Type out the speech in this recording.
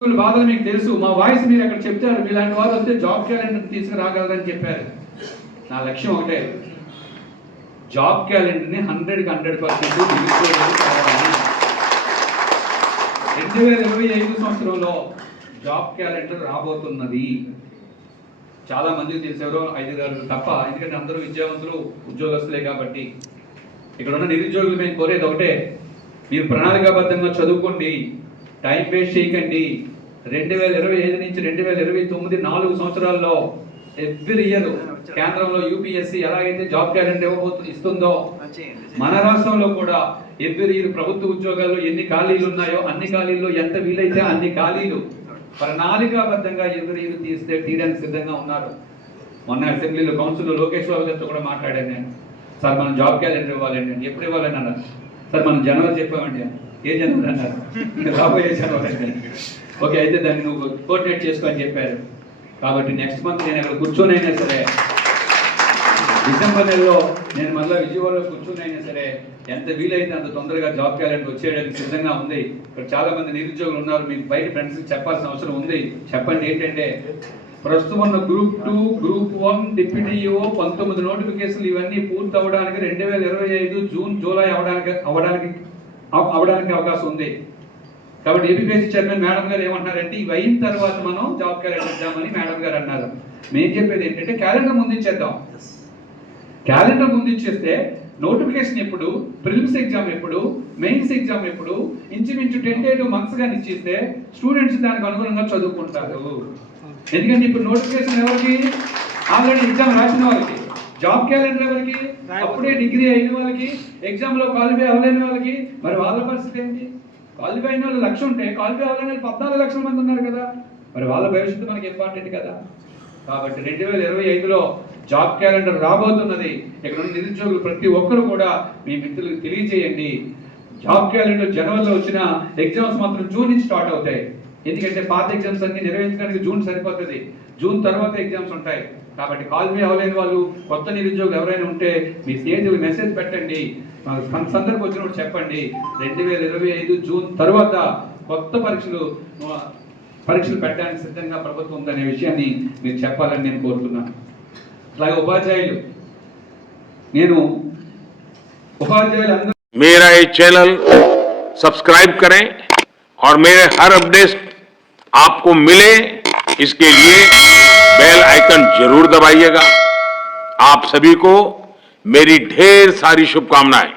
బాధలు మీకు తెలుసు, మా వాయిస్ మీరు అక్కడ చెప్తారు, మీలాంటి వారు వస్తే జాబ్ క్యాలెండర్ తీసుకురాగలరని చెప్పారు. నా లక్ష్యం ఒకటే, జాబ్ క్యాలెండర్ని 100% 2025 సంవత్సరంలో జాబ్ క్యాలెండర్ రాబోతున్నది. చాలా మందికి తెలిసేవారు 5 తప్ప, ఎందుకంటే అందరూ విద్యావంతులు ఉద్యోగస్తులే కాబట్టి. ఇక్కడ ఉన్న నిరుద్యోగులు మేము కోరేది ఒకటే, మీరు ప్రణాళికాబద్ధంగా చదువుకోండి, టైం వేస్ట్ చేయకండి. 2025 నుంచి 2029 4 సంవత్సరాల్లో ఎవ్రీ ఇయర్ కేంద్రంలో యూపీఎస్సీ ఎలాగైతే జాబ్ క్యాలెండర్ ఇస్తుందో, మన రాష్ట్రంలో కూడా ఎవ్రీ ఇయర్ ప్రభుత్వ ఉద్యోగాల్లో ఎన్ని ఖాళీలు ఉన్నాయో అన్ని ఖాళీల్లో ఎంత వీలైతే అన్ని ఖాళీలు ప్రణాళికాబద్ధంగా ఎవ్రీ ఇయర్ తీయడానికి సిద్ధంగా ఉన్నారు. మొన్న అసెంబ్లీలో కౌన్సిల్లో లోకేష్ బాబు గారితో కూడా మాట్లాడాను నేను. సార్ మనం జాబ్ క్యాలెండర్ ఇవ్వాలండి అని. ఎప్పుడు ఇవ్వాలని అన్నారు. సార్ మనం జనవరి చెప్పామండి. ఏ జనవరి అన్నారు? రాబోయే జనవరి అండి. ఓకే, అయితే దాన్ని నువ్వు కోఆర్డినేట్ చేసుకో అని చెప్పారు. కాబట్టి నెక్స్ట్ మంత్ నేను అక్కడ కూర్చొని అయినా సరే, డిసెంబర్ నెలలో నేను మళ్ళీ విజయవాడలో కూర్చొని అయినా సరే ఎంత వీలైతే అంత తొందరగా జాబ్ క్యాలెండర్ వచ్చేయడానికి సిద్ధంగా ఉంది. ఇక్కడ చాలా మంది నిరుద్యోగులు ఉన్నారు, మీకు బయట ఫ్రెండ్స్కి చెప్పాల్సిన అవసరం ఉంది. చెప్పండి ఏంటంటే, ప్రస్తుతం ఉన్న గ్రూప్ 2, గ్రూప్ 1, డిప్యూటీఓ 19 నోటిఫికేషన్లు ఇవన్నీ పూర్తి అవ్వడానికి 2025 జూన్, జూలై అవడానికి అవకాశం ఉంది. కాబట్టి ఏపీపీఎస్సీ చైర్మన్ మేడం గారు ఏమంటున్నారంటే, ఇవి అయిన తర్వాత మనం జాబ్ క్యాలెండర్ ఇద్దామని మేడం గారు అన్నారు. మేము చెప్పేది ఏంటంటే, క్యాలెండర్ ముందు ఇచ్చేద్దాం. క్యాలెండర్ ముందు ఇచ్చేస్తే నోటిఫికేషన్ ఎప్పుడు, ప్రిలిమ్స్ ఎగ్జామ్ ఎప్పుడు, మెయిన్స్ ఎగ్జామ్ ఎప్పుడు, ఇంచుమించు 10 months గా ఇచ్చిస్తే స్టూడెంట్స్ దానికి అనుగుణంగా చదువుకుంటారు. ఎందుకంటే ఇప్పుడు నోటిఫికేషన్ ఎవరికి? ఆల్రెడీ ఎగ్జామ్ రాసిన వాళ్ళకి. జాబ్ క్యాలెండర్ ఎవరికి? అప్పుడే డిగ్రీ అయిన వాళ్ళకి, ఎగ్జామ్లో క్వాలిఫై అవ్వలేని వాళ్ళకి. మరి వాళ్ళ పరిస్థితి ఏంటి? క్వాలిఫై అయిన వాళ్ళు 1,00,000 ఉంటే క్వాలిఫై అవ్వలేని వాళ్ళు 14 లక్షల మంది ఉన్నారు కదా. మరి వాళ్ళ భవిష్యత్తు మనకి ఇంపార్టెంట్ కదా. కాబట్టి 2025లో జాబ్ క్యాలెండర్ రాబోతున్నది. ఇక్కడ ఉన్న నిరుద్యోగులు ప్రతి ఒక్కరు కూడా మీ మిత్రులకు తెలియజేయండి. జాబ్ క్యాలెండర్ జనవరిలో వచ్చిన ఎగ్జామ్స్ మాత్రం జూన్ నుంచి స్టార్ట్ అవుతాయి. ఎందుకంటే పాత ఎగ్జామ్స్ అన్ని నిర్వహించడానికి జూన్ సరిపోతుంది. జూన్ తర్వాత ఎగ్జామ్స్ ఉంటాయి. కాబట్టి క్వాలిఫై అవ్వలేని వాళ్ళు, కొత్త నిరుద్యోగులు ఎవరైనా ఉంటే మీ స్నేహితులకు మెసేజ్ పెట్టండి, సందర్భం వచ్చినప్పుడు చెప్పండి. 2025 జూన్ తర్వాత కొత్త పరీక్షలు పెట్టడానికి సిద్ధంగా ప్రభుత్వం ఉందనే విషయాన్ని మీరు చెప్పాలని నేను కోరుతున్నాను. అలాగే ఉపాధ్యాయులు, నేను ఉపాధ్యాయులు मेरा ये चैनल सब्सक्राइब करें और मेरे हर अपडेट आपको मिले, इसके लिए बेल आइकन जरूर दबाइएगा। आप सभी को मेरी ढेर सारी शुभकामनाएं।